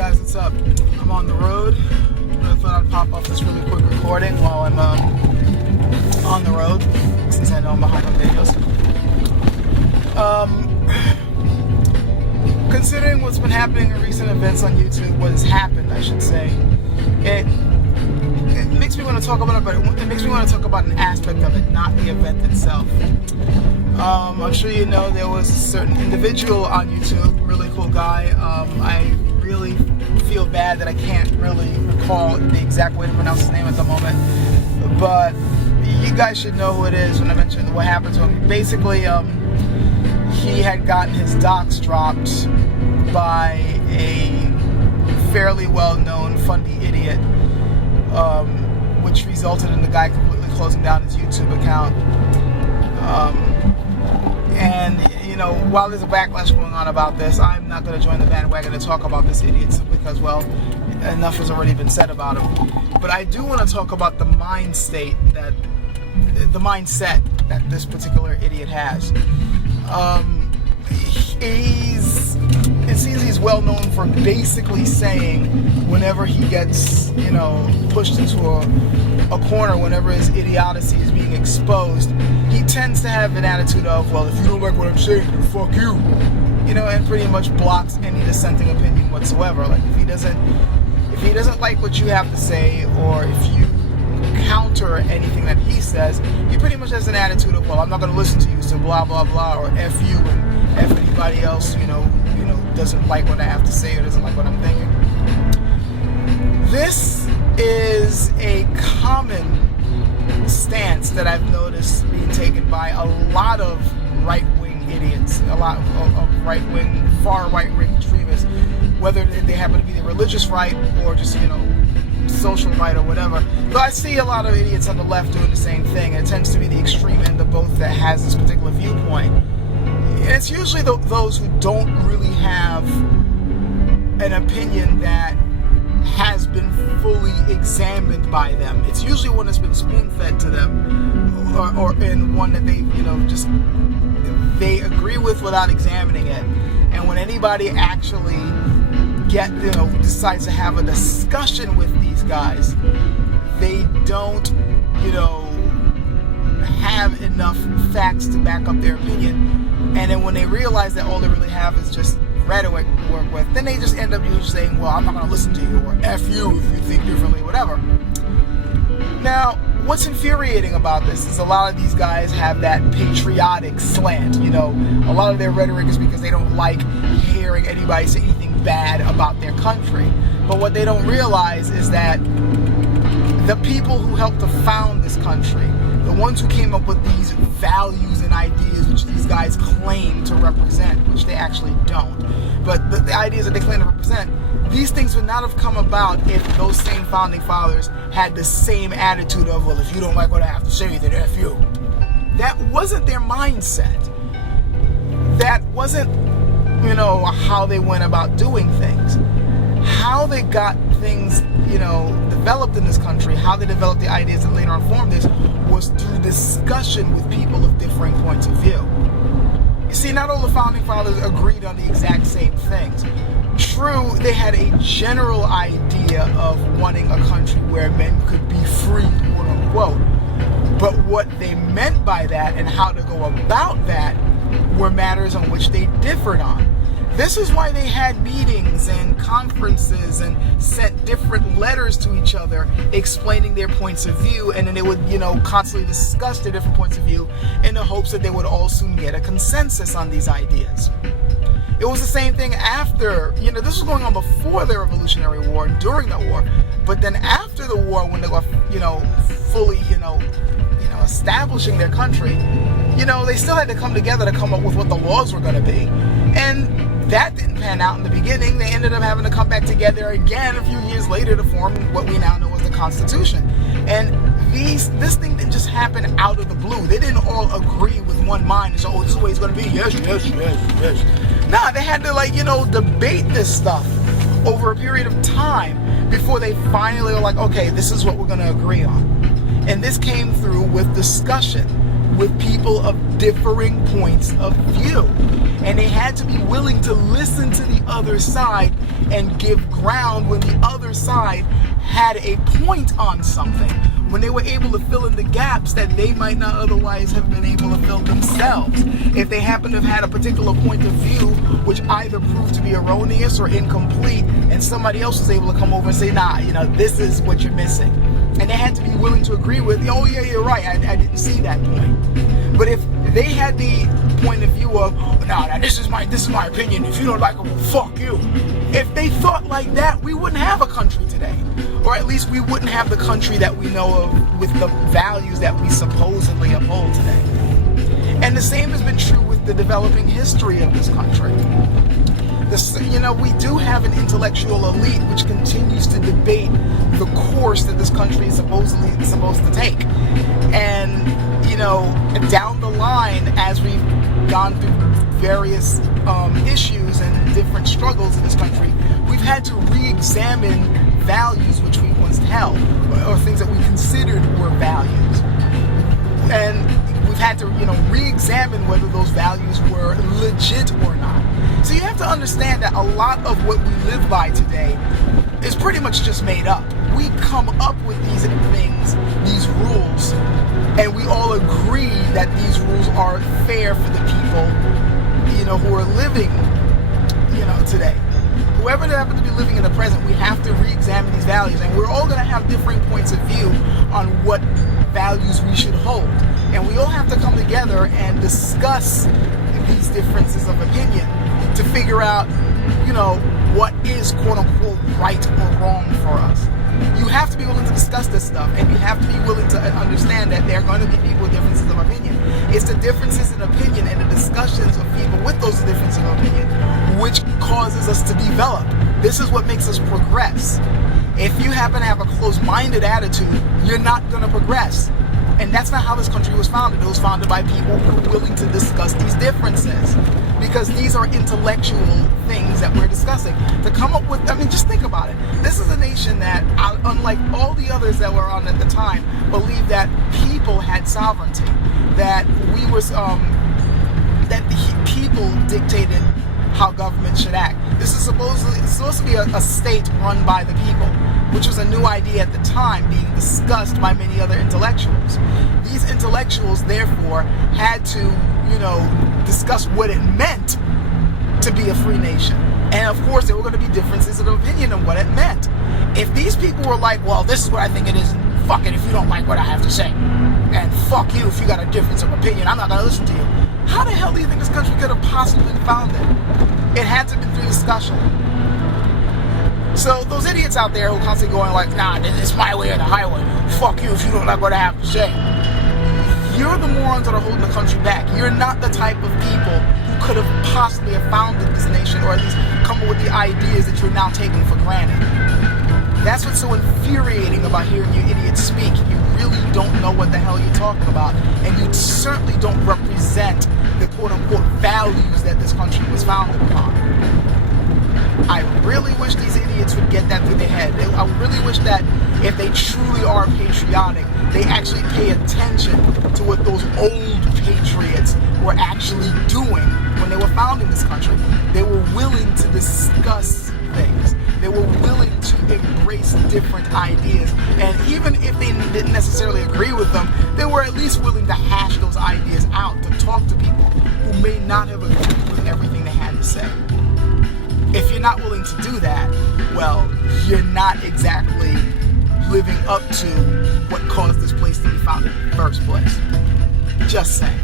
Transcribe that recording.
guys, what's up? I'm on the road. I thought I'd pop off this really quick recording while I'm on the road, since I know I'm behind on videos. Considering what's been happening in recent events on YouTube, what has happened, I should say, it makes me want to talk about it, but it makes me want to talk about an aspect of it, not the event itself. I'm sure you know there was a certain individual on YouTube, really cool guy. I really feel bad that I can't really recall the exact way to pronounce his name at the moment, but you guys should know who it is when I mention what happened to him. Basically, he had gotten his docs dropped by a fairly well-known fundy idiot, which resulted in the guy completely closing down his YouTube account. And, you know, while there's a backlash going on about this, I'm not going to join the bandwagon to talk about this idiot simply because, well, enough has already been said about him. But I do want to talk about the mindset that this particular idiot has. It seems he's well known for basically saying whenever he gets, you know, pushed into a corner, whenever his idiocy is being exposed, he tends to have an attitude of, well, if you don't like what I'm saying, fuck you. You know, and pretty much blocks any dissenting opinion whatsoever. Like, if he doesn't like what you have to say, or if you counter anything that he says, he pretty much has an attitude of, well, I'm not going to listen to you, so blah blah blah, or F you and F anybody else, you know, doesn't like what I have to say or doesn't like what I'm thinking. This is a common stance that I've noticed being taken by a lot of right-wing idiots, a lot of right-wing, far right-wing extremists, whether they happen to be the religious right or just, you know, social right or whatever. Though I see a lot of idiots on the left doing the same thing. It tends to be the extreme end of both that has this particular viewpoint. And it's usually those who don't really have an opinion that has been fully examined by them. It's usually one that's been spoon-fed to them, or in one that they, you know, just they agree with without examining it. And when anybody actually decides to have a discussion with these guys, they don't, you know, have enough facts to back up their opinion. And then when they realize that all they really have is just rhetoric to work with, then they just end up usually saying, well, I'm not going to listen to you, or F you if you think differently, whatever. Now, what's infuriating about this is a lot of these guys have that patriotic slant. You know, a lot of their rhetoric is because they don't like hearing anybody say anything bad about their country. But what they don't realize is that the people who helped to found this country, the ones who came up with these values and ideas which these guys claim to represent, which they actually don't, but the ideas that they claim to represent, these things would not have come about if those same founding fathers had the same attitude of, well, if you don't like what I have to say, then F you. That wasn't their mindset. That wasn't, you know, how they went about doing things. How they got things, you know, developed in this country, how they developed the ideas that later on formed this, was through discussion with people of differing points of view. You see, not all the founding fathers agreed on the exact same things. True, they had a general idea of wanting a country where men could be free, quote unquote. But what they meant by that and how to go about that were matters on which they differed on. This is why they had meetings and conferences and sent different letters to each other explaining their points of view, and then they would, you know, constantly discuss their different points of view in the hopes that they would all soon get a consensus on these ideas. It was the same thing after, you know, this was going on before the Revolutionary War and during the war, but then after the war, when they were, you know, fully, you know, establishing their country, you know, they still had to come together to come up with what the laws were going to be. And that didn't pan out in the beginning. They ended up having to come back together again a few years later to form what we now know as the Constitution. And this thing didn't just happen out of the blue. They didn't all agree with one mind and say, oh, this is the way it's going to be. Yes, yes, yes, yes. Nah, they had to, like, you know, debate this stuff over a period of time before they finally were like, okay, this is what we're going to agree on. And this came through with discussion, with people of differing points of view. And they had to be willing to listen to the other side and give ground when the other side had a point on something, when they were able to fill in the gaps that they might not otherwise have been able to fill themselves. If they happen to have had a particular point of view which either proved to be erroneous or incomplete, and somebody else was able to come over and say, nah, this is what you're missing. And they had to be willing to agree with, oh yeah, you're right, I didn't see that point. But if they had the point of view of, nah, this is my opinion, if you don't like it, well, fuck you. If they thought like that, we wouldn't have a country today. Or at least we wouldn't have the country that we know of with the values that we supposedly uphold today. And the same has been true with the developing history of this country. We do have an intellectual elite which continues to debate the course that this country is supposed to take. And, down the line, as we've gone through various issues and different struggles in this country, we've had to re-examine values which we once held, or things that we considered were values. And we've had to, re-examine whether those values were legit or not. So you have to understand that a lot of what we live by today is pretty much just made up. We come up with these things, these rules, and we all agree that these rules are fair for the people, who are living, today. Whoever they happen to be living in the present, we have to re-examine these values, and we're all going to have differing points of view on what values we should hold. And we all have to come together and discuss these differences of opinion to figure out, what is quote-unquote right or wrong for us. You have to be willing to discuss this stuff, and you have to be willing to understand that there are going to be people with differences of opinion. It's the differences in opinion and the discussions of people with those differences of opinion which causes us to develop. This is what makes us progress. If you happen to have a closed-minded attitude, you're not going to progress. And that's not how this country was founded. It was founded by people who were willing to discuss these differences. Because these are intellectual things that we're discussing. To come up with, just think about it. This is a nation that, unlike all the others that were on at the time, believed that people had sovereignty. That people dictated how government should act. This is supposed to be a state run by the people, which was a new idea at the time, being discussed by many other intellectuals. These intellectuals, therefore, had to, discuss what it meant to be a free nation. And of course, there were going to be differences of opinion on what it meant. If these people were like, well, this is what I think it is, and fuck it if you don't like what I have to say, and fuck you if you got a difference of opinion, I'm not going to listen to you. How the hell do you think this country could have possibly been founded? It had to be through discussion. So those idiots out there who are constantly going like, nah, it's my way or the highway. Fuck you if you don't like what I have to say. You're the morons that are holding the country back. You're not the type of people who could have possibly have founded this nation, or at least come up with the ideas that you're now taking for granted. That's what's so infuriating about hearing you idiots speak. You really don't know what the hell you're talking about, and you certainly don't represent the quote-unquote values that this country was founded upon. I really wish these idiots would get that through their head. I really wish that if they truly are patriotic, they actually pay attention to what those old patriots were actually doing when they were founding this country. They were willing to discuss things. They were willing to embrace different ideas. And even if they didn't necessarily agree with them, they were at least willing to hash those ideas out, to talk to people who may not have agreed with everything they had to say. If you're not willing to do that, well, you're not exactly living up to what caused this place to be founded in the first place. Just saying.